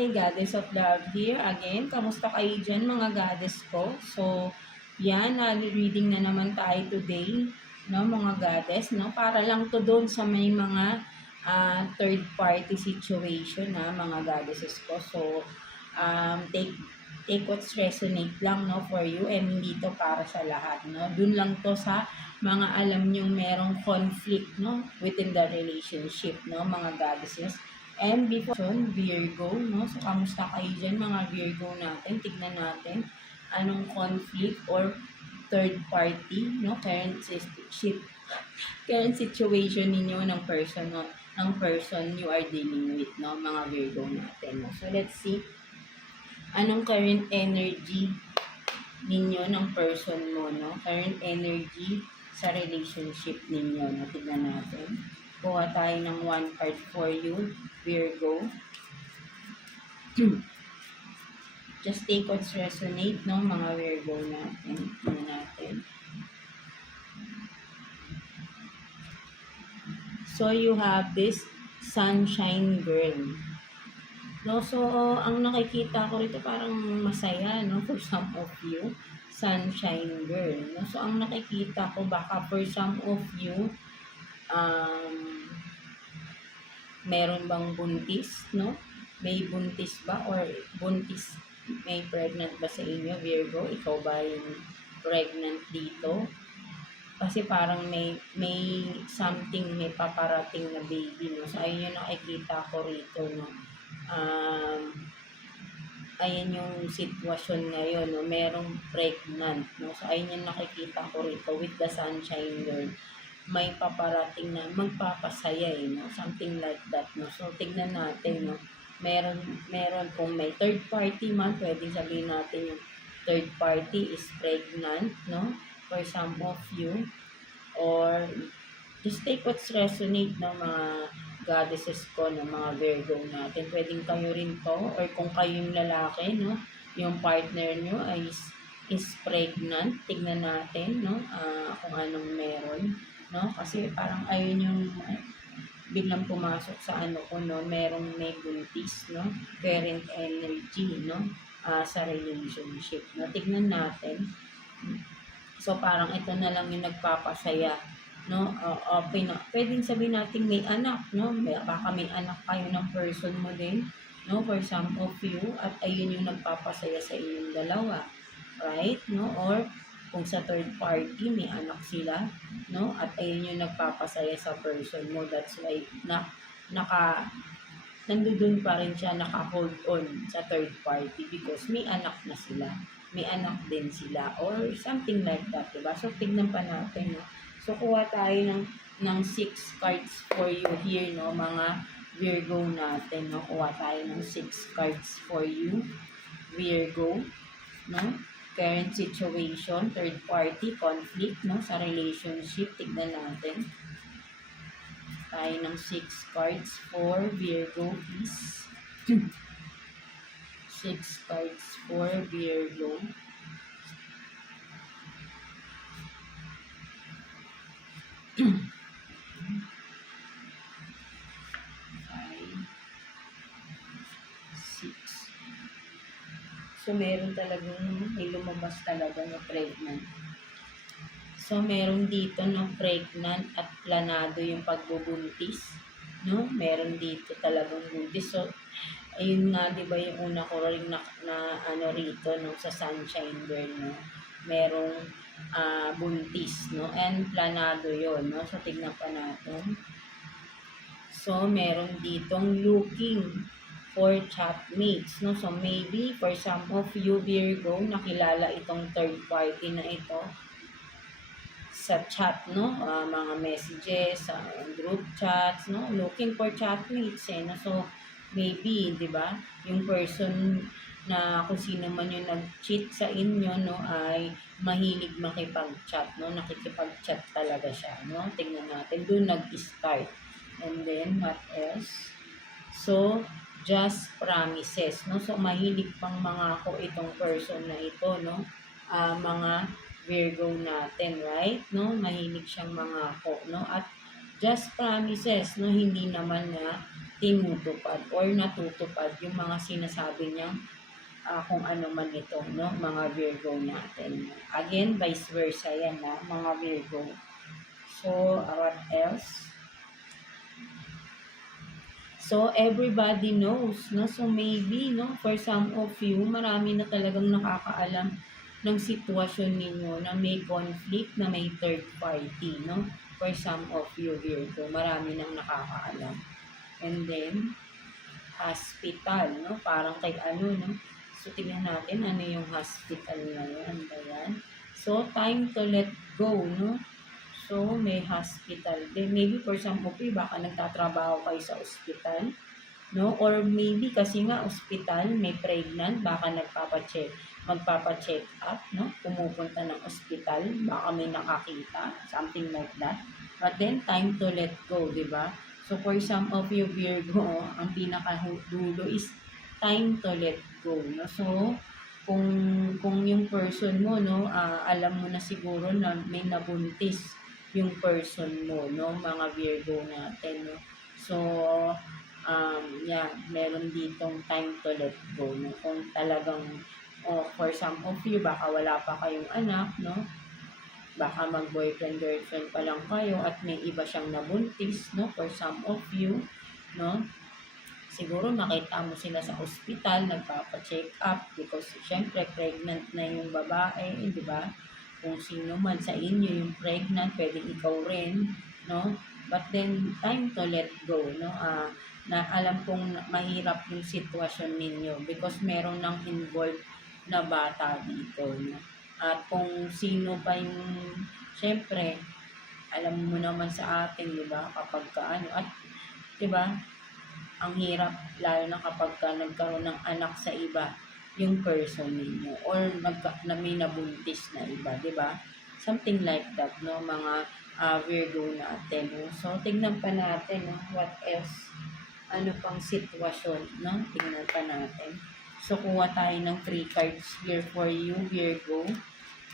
Hi, Goddess of Love here. Again, kamusta kayo dyan mga goddess ko? So, yan, reading na naman tayo today, no, mga goddess, no? Para lang to doon sa may mga third party situation, mga goddesses ko. So, take what's resonate lang, no, for you, and hindi to para sa lahat, no? Doon lang to sa mga alam nyong merong conflict, no, within the relationship, no, mga goddesses. And before Virgo, no? So, kamusta kayo dyan, mga Virgo natin? Tignan natin anong conflict or third party, no? Current situation ninyo ng person, no? Ng person you are dealing with, no? Mga Virgo natin, no? So, let's see. Anong current energy ninyo ng person mo, no? Current energy sa relationship ninyo, no? Tignan natin. Kuha tayo ng one card for you, Virgo. Just take what's resonate, no, mga Virgo natin. Tignan natin. So, you have this sunshine girl. No, so, ang nakikita ko rito parang masaya, no, for some of you. Sunshine girl. No? So, ang nakikita ko baka for some of you, meron bang buntis, no? May buntis ba or buntis, may pregnant ba sa inyo, Virgo? Ikaw ba yung pregnant dito? Kasi parang may something, may paparating na baby, no? So, ayun yung nakikita ko rito, no? Ayan yung sitwasyon ngayon, no? Merong pregnant, no? So, ayun yung nakikita ko rito with the sunshine girl. May paparating na magpapasaya, no? Something like that, no? So, tignan natin, no? Meron kung may third party man, pwedeng sabihin natin yung third party is pregnant, no? For some of you. Or, just take what's resonate, no, mga goddesses ko, no, mga Virgo natin. Pwedeng kayo rin to, or kung kayong lalaki, no? Yung partner nyo is pregnant. Tignan natin, no? Kung anong meron. No? Kasi parang ayun yung biglang pumasok sa ano ko, no? May buntis, no? Current energy, no? Sa relationship, no? Tignan natin. So, parang ito na lang yung nagpapasaya, no? Pwedeng sabihin natin may anak, no? Baka may anak kayo ng person mo din, no? For some of you, at ayun yung nagpapasaya sa inyong dalawa, right? No? Or, kung sa third party, may anak sila, no? At ayun yung nagpapasaya sa person mo. That's why, nandun pa rin siya, naka-hold on sa third party because may anak na sila. May anak din sila or something like that, diba? So, tignan pa natin, no? So, kuha tayo ng 6 cards for you here, no? Mga Virgo natin, no? Kuha tayo ng 6 cards for you, Virgo, no? Current situation, third party, conflict, no, sa relationship. Tignan natin. Tayo ng 6 cards for Virgo, please. 6 cards for Virgo. So, meron talagang may lumabas talaga na pregnant. So, meron dito na pregnant at planado yung pagbubuntis, no? Meron dito talagang buntis. So, ayun nga, di ba yung una ko rin na ano rito, no? Sa sunshine girl, no? Merong buntis, no? And planado yon, no? So, tignan pa natin. So, meron ditong looking for chatmates, no? So, maybe for some of you, Virgo, nakilala itong third party na ito sa chat, no? Mga messages, group chats, no? Looking for chatmates, no? So, maybe, di ba? Yung person na kung sino man yung nag-cheat sa inyo, no? Ay mahilig makipag-chat, no? Nakikipag-chat talaga siya, no? Tingnan natin. Doon nag-start. And then, what else? So, just promises, no? So, mahilig pang mangako itong person na ito, no? Mga Virgo natin, right? No? Mahilig siyang mangako, no? At just promises, no? Hindi naman na tinutupad or natutupad yung mga sinasabi niya, kung ano man ito, no, mga Virgo natin. Again, vice versa yan, mga Virgo. So, what else? So, everybody knows, no? So, maybe, no, for some of you, marami na talagang nakakaalam ng sitwasyon ninyo na may conflict, na may third party, no? For some of you, Virgo, marami nang nakakaalam. And then, hospital, no? Parang kay ano, no? So, tingnan natin ano yung hospital na yan. Ayan. So, time to let go, no? So, may hospital. Then, maybe for some of you, baka nagtatrabaho kayo sa ospital, no? Or maybe kasi nga ospital, may pregnant, baka magpapa-check up, no? Pumupunta ng ospital, baka may nakakita, something like that. But then, time to let go, di ba? So, for some of you, Virgo, ang pinakadulo is time to let go, no? So, kung yung person mo, no, alam mo na siguro na may nabuntis yung person mo, no, mga Virgo natin, no. So, meron ditong time to let go, no. Kung talagang, for some of you, baka wala pa kayong anak, no, baka mag-boyfriend, girlfriend pa lang kayo at may iba siyang nabuntis, no, for some of you, no. Siguro nakita mo sila sa ospital, nagpapa-check up because syempre pregnant na yung babae, di ba? Kung sino man sa inyo yung pregnant, pwedeng ikaw rin, no? But then, time to let go, no? Na alam kong mahirap yung sitwasyon ninyo because meron nang involved na bata dito, no? At kung sino pa yung, syempre, alam mo naman sa atin, di ba? Kapag at, di ba? Ang hirap, lalo na kapag nagkaroon ng anak sa iba, yung person ninyo or na may nabuntis na iba, di ba? Something like that, no, mga Virgo natin, no? So, tingnan pa natin, no, what else, ano pang sitwasyon, no? Tingnan pa natin. So, kuha tayo ng 3 cards here for you, Virgo,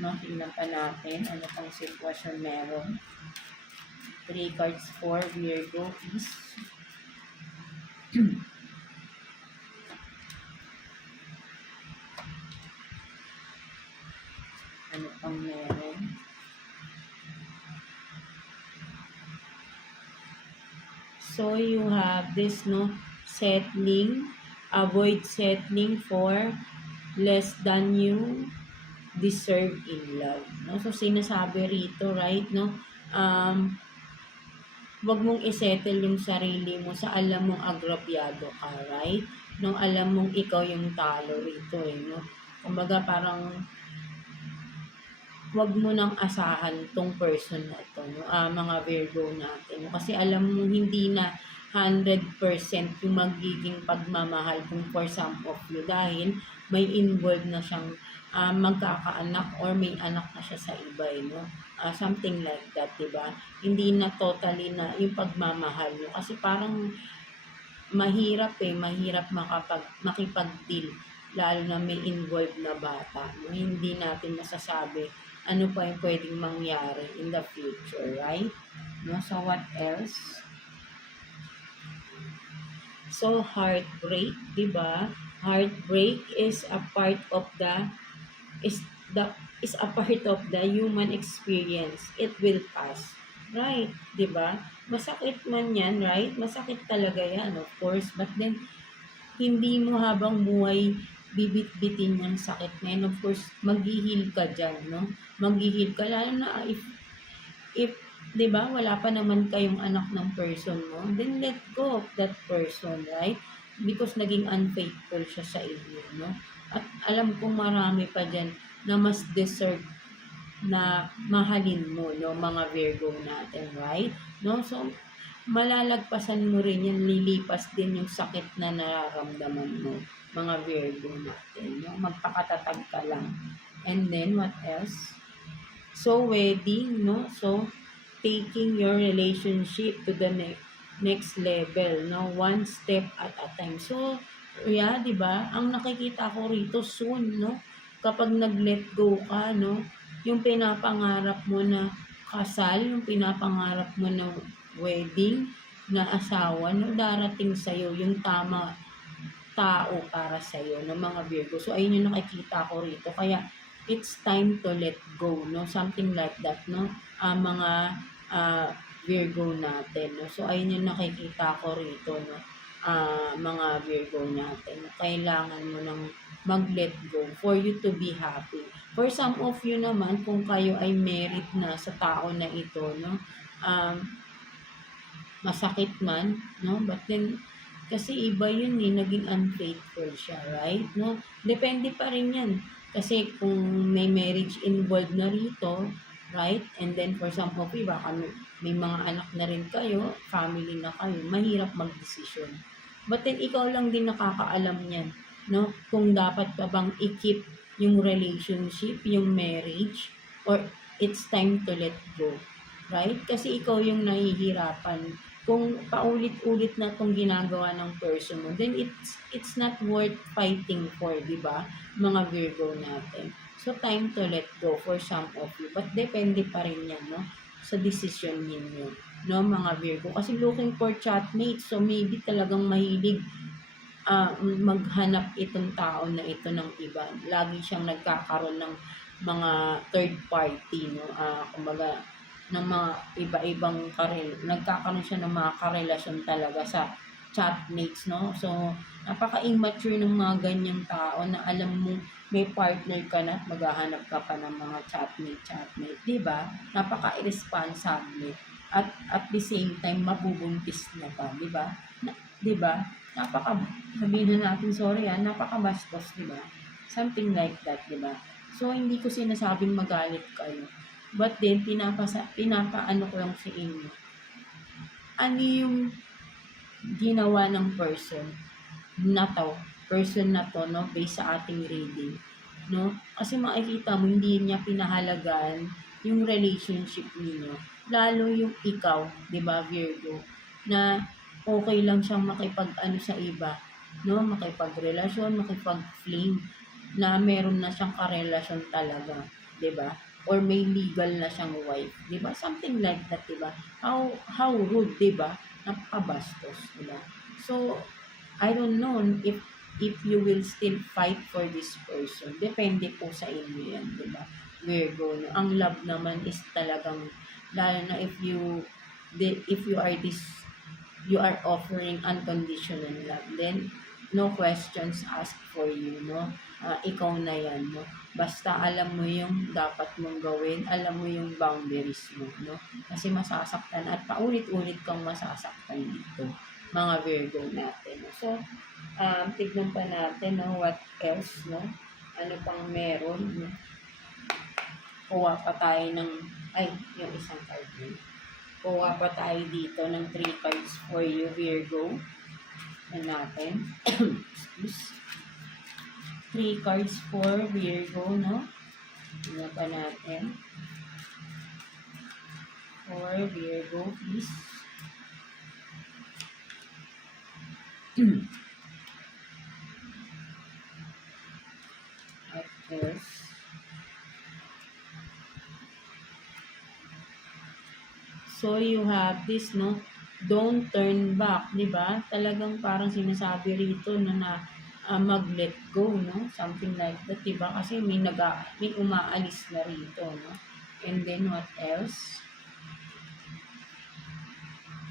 no? Tingnan pa natin, ano pang sitwasyon meron. 3 cards for Virgo, please. Ano pang meron? So, you have this, no? Settling. Avoid settling for less than you deserve in love, no? So, sinasabi rito, right, no? Wag mong isettle yung sarili mo sa alam mong agrabyado ka, right? No, alam mong ikaw yung talo rito, no? Kumbaga, parang wag mo nang asahan tong person na ito, no? Mga Virgo natin, no? Kasi alam mo hindi na 100% yung magiging pagmamahal kung for some of you dahil may involved na siyang magkakaanak or may anak na siya sa iba, no? Something like that, diba? Hindi na totally na yung pagmamahal, no? Kasi parang mahirap makipag-deal lalo na may involved na bata, no? Hindi natin masasabi ano pa yung pwedeng mangyari in the future, right? No? So, what else? So, heartbreak, di ba? Heartbreak is a part of the human experience. It will pass. Right, di ba? Masakit man yan, right? Masakit talaga yan, of course. But then, hindi mo habang buhay bibit-bitin yung sakit na yan. Of course, mag-heal ka dyan, no? Mag-heal ka, lalo na if di ba, wala pa naman kayong anak ng person mo, then let go of that person, right? Because naging unfaithful siya sa inyo, no? At alam kong marami pa dyan na mas deserve na mahalin mo, no, mga Virgo natin, right? No? So, malalagpasan mo rin yan, lilipas din yung sakit na nararamdaman mo, mga Virgo natin. No? Magpakatatag ka lang. And then, what else? So, wedding, no? So, taking your relationship to the next level, no? One step at a time. So, yeah, di ba? Ang nakikita ko rito soon, no? Kapag nag-let go ka, no? Yung pinapangarap mo na kasal, yung pinapangarap mo na wedding, na asawa, no, darating sa'yo yung tama tao para sa'yo, no, mga Virgo. So, ayun yung nakikita ko rito. Kaya, it's time to let go, no? Something like that, no? Mga Virgo natin, no? So, ayun yung nakikita ko rito, no? Mga Virgo natin. Kailangan mo nang mag-let go for you to be happy. For some of you naman, kung kayo ay married na sa tao na ito, no? Um, Masakit man, no? But then, kasi iba yun eh, naging unfaithful siya, right? No? Depende pa rin yan. Kasi kung may marriage involved na rito, right? And then for some of you, baka may mga anak na rin kayo, family na kayo, mahirap mag-decision. But then ikaw lang din nakakaalam niyan, no? Kung dapat pa bang i-keep yung relationship, yung marriage, or it's time to let go. Right? Kasi ikaw yung nahihirapan kung paulit-ulit na itong ginagawa ng person mo, then it's not worth fighting for, di ba? Mga Virgo natin. So, time to let go for some of you. But depende pa rin yan, no? Sa decision ninyo, no, mga Virgo. Kasi looking for chatmates, so maybe talagang mahilig maghanap itong tao na ito ng iba. Lagi siyang nagkakaroon ng mga third party, no? Kumbaga, ng mga iba-ibang nagkakaroon siya ng mga karelasyon talaga sa chatmates, no? So, napaka-immature ng mga ganyang tao na alam mo may partner ka na at maghahanap ka pa ng mga chatmate, di ba? Napaka-irresponsible at the same time mabubuntis na pa, di ba? Di ba? Sabihin na natin, sorry napakabastos, di ba? Something like that, di ba? So, hindi ko sinasabing magalit kayo. But then, pinapaano ko lang sa inyo. Ano yung ginawa ng person na to, no? Based sa ating reading, no? Kasi makikita mo, hindi niya pinahalagaan yung relationship niyo. Lalo yung ikaw, di ba, Virgo, na okay lang siyang makipag-ano sa iba, no? Makipagrelasyon, makipag-fling, na meron na siyang karelasyon talaga, di ba? Or may legal na siyang wife, di ba? Something like that, di ba? How rude, di ba? Napakabastos, di ba? So, I don't know if you will still fight for this person. Depende po sa inyo yan, di ba? Virgo, no? Ang love naman is talagang, lalo na if you are offering unconditional love, then no questions asked for you, no? Ikaw na yan, no? Basta alam mo yung dapat mong gawin, alam mo yung boundaries mo, no? Kasi masasaktan at paulit-ulit kang masasaktan dito, mga Virgo natin. No? So, tignan pa natin, no? What else, no? Ano pang meron, no? Kuha pa tayo ng, yung isang card yun. Kuha pa tayo dito ng 3 cards for you, Virgo. Yan natin. Excuse. 3 cards for Virgo, no? Tingnan pa natin. For Virgo, please. At first. So, you have this, no? Don't turn back, di ba? Talagang parang sinasabi rito na mag-let go, no? Something like that, diba? Kasi may umaalis na rito, no? And then, what else?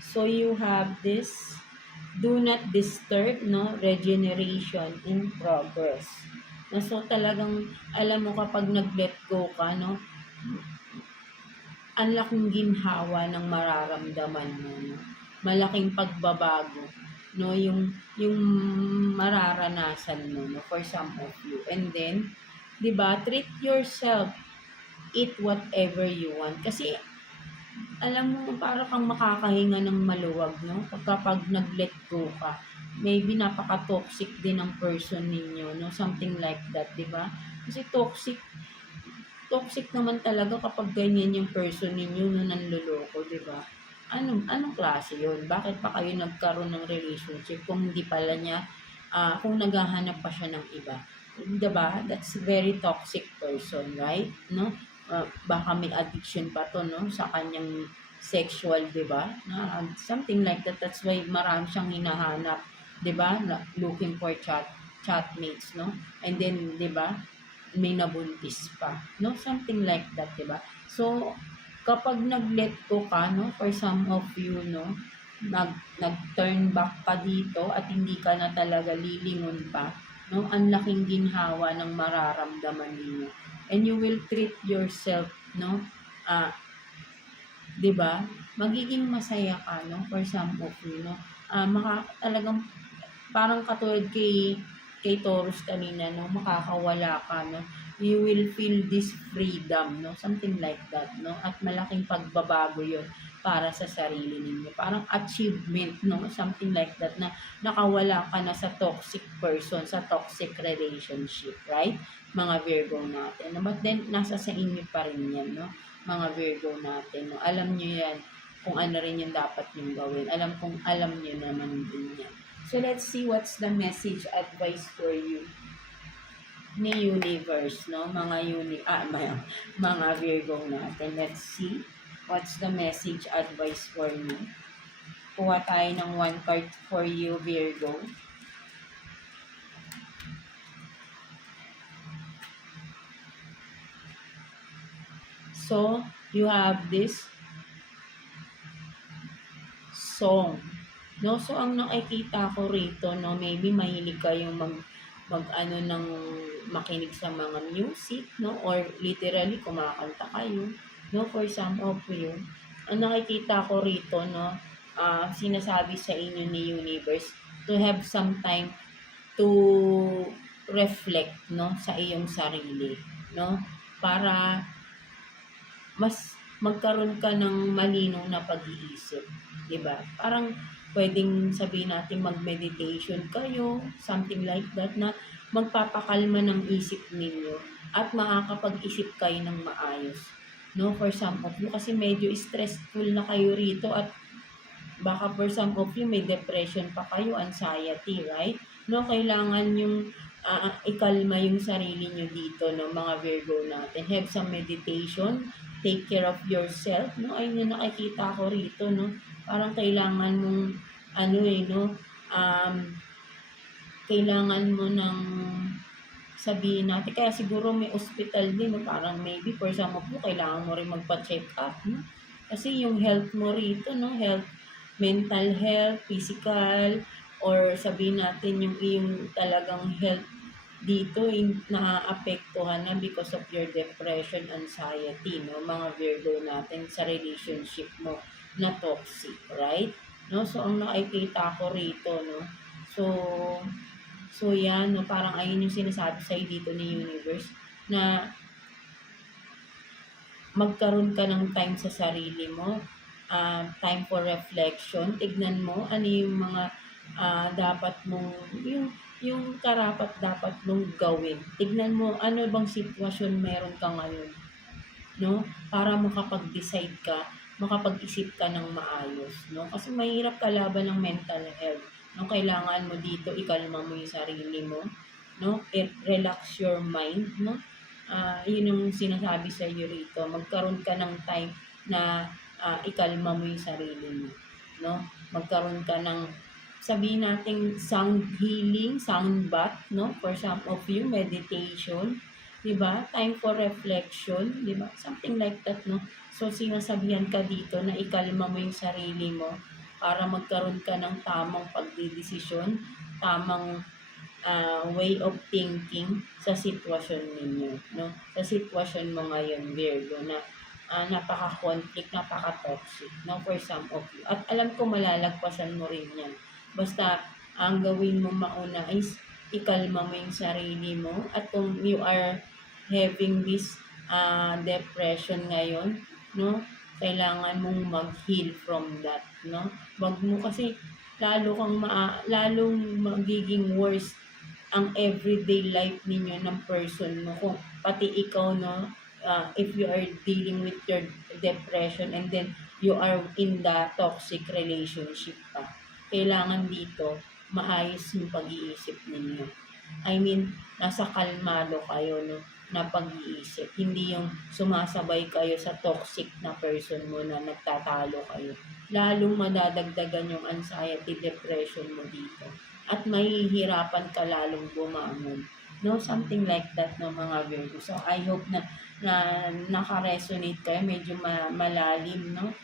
So, you have this, do not disturb, no? Regeneration in progress. Na so, talagang, alam mo kapag nag-let go ka, no? Ang laking ginhawa ng mararamdaman mo, no? Malaking pagbabago, no, yung mararanasan mo, no, for some of you. And then, 'di ba, treat yourself, eat whatever you want, kasi alam mo para kang makakahinga ng maluwag, no, kapag nag-let go ka. Maybe napaka-toxic din ng person ninyo, no, something like that, 'di ba? Kasi toxic naman talaga kapag ganyan yung person ninyo no, nanloloko, 'di ba? Anong klase yun? Bakit pa kayo nagkaroon ng relationship kung hindi pala niya, kung naghahanap pa siya ng iba? Diba? That's very toxic person, right? No? Baka may addiction pa to, no? sexual, di ba? Something like that. That's why marami siyang hinahanap, di ba? Looking for chatmates, no? And then, di ba? May nabuntis pa, no? Something like that, di ba? So, kapag nag-let go ka, no? For some of you, no? Nag-turn back ka dito at hindi ka na talaga lilingon pa, no? Ang laking ginhawa ng mararamdaman ninyo. And you will treat yourself, no? 'Di ba? Magiging masaya ka, no? For some of you, no? Talagang parang katulad kay Taurus kanina, no? Makakawala ka, no? You will feel this freedom, no? Something like that, no? At malaking pagbabago 'yon para sa sarili ninyo. Parang achievement, no? Something like that na nakawala ka na sa toxic person, sa toxic relationship, right? Mga Virgo natin. But then, nasa sa inyo pa rin yan, no? Mga Virgo natin, no? Alam nyo yan kung ano rin yung dapat yung gawin. Alam nyo naman din yan. So, let's see what's the message advice for you ni universe, no? Mga Virgo natin. Let's see what's the message advice for you. Kuha tayo ng one card for you, Virgo. So, you have this song. No? So, ang nakikita ko rito, no, maybe mahilig kayong mag-ano ng makinig sa mga music, no? Or literally, kumakanta kayo, no? For some of you, ang nakikita ko rito, no, sinasabi sa inyo ni universe, to have some time to reflect, no, sa iyong sarili, no? Para mas magkaroon ka ng malinaw na pag-iisip, 'di ba? Parang pwedeng sabihin natin mag-meditation kayo, something like that, na magpapakalma ng isip ninyo at makakapag-isip kayo ng maayos. No, for some of you kasi medyo stressful na kayo rito at baka for some of you may depression pa kayo, anxiety, right? No, kailangan yung ikalma yung sarili nyo dito, no, mga Virgo natin. Have some meditation, take care of yourself, no? Ayun yung nakikita ko rito, no? Parang kailangan mong, no? Kailangan mo ng sabihin natin, kaya siguro may hospital din, no? Parang maybe for some of you, kailangan mo rin magpa-check up, no? Kasi yung health mo rito, no? Health, mental health, physical, or sabihin natin yung iyong talagang health dito naaapektuhan na because of your depression, anxiety, no? Mga Virgo natin sa relationship mo na toxic, right? No? So, ang nakikita ko rito, no? So yan, no? Parang ayun yung sinasabi sa'yo dito ni universe na magkaroon ka ng time sa sarili mo, time for reflection. Tignan mo ano yung mga dapat mong, yung karapat dapat mong gawin. Tignan mo ano bang sitwasyon meron ka ngayon, no? Para makapag-decide ka, makapag-isip ka ng maayos, no? Kasi mahirap kalaban ng mental health, no? Kailangan mo dito ikalma mo yung sarili mo, no? Relax your mind, no? Yun yung sinasabi sa iyo rito. Magkaroon ka ng time na ikalma mo yung sarili mo, no? Magkaroon ka ng, sabihin natin, sound healing, sound bath, no? For some of you, meditation, di ba? Time for reflection, di ba? Something like that, no? So, sinasabihan ka dito na ikalma mo yung sarili mo para magkaroon ka ng tamang pagdidesisyon, tamang way of thinking sa sitwasyon ninyo, no? Sa sitwasyon mo ngayon, Virgo, na napaka-conflict, napaka-toxic, no? For some of you. At alam ko malalagpasan mo rin yan. Basta, ang gawin mo mauna is ikalma mo yung sarili mo. At kung you are having this depression ngayon, no? Kailangan mong mag-heal from that, no? Wag mo kasi lalong magiging worse ang everyday life ninyo ng person mo. Kung pati ikaw, no, if you are dealing with your depression and then you are in the toxic relationship pa, kailangan dito maayos yung pag-iisip ninyo. I mean, nasa kalmado kayo, no? na pag-iisip. Hindi yung sumasabay kayo sa toxic na person mo na nagtatalo kayo. Lalong madadagdagan yung anxiety, depression mo dito. At mahihirapan ka lalong bumangon. No, something like that no mga Virgo. So I hope na naka-resonate kayo, medyo malalim no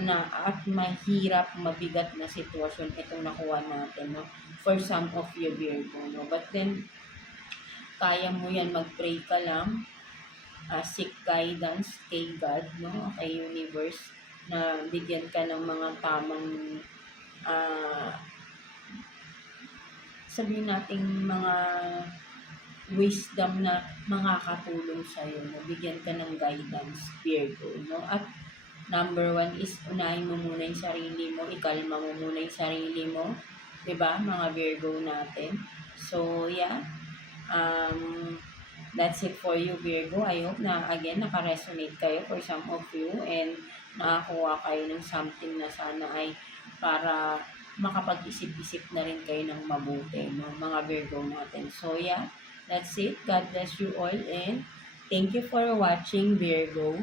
na at mahirap, mabigat na sitwasyon itong nakuha natin no for some of you Virgo no. But then kaya mo yan, mag-pray ka lang, seek guidance kay God no, kay universe na bigyan ka ng mga tamang sabihin nating mga wisdom na makakatulong sa'yo, no? Bigyan ka ng guidance, Virgo, no? At number 1 is unahin mo muna yung sarili mo, ikalma mo muna yung sarili mo, 'di ba mga Virgo natin? So, yeah, that's it for you, Virgo. I hope na, again, naka-resonate kayo for some of you and nakakuha kayo ng something na sana ay para makapag-isip-isip na rin kayo ng mabuti, no? Mga Virgo natin. So, yeah, that's it. God bless you all and thank you for watching, Virgo.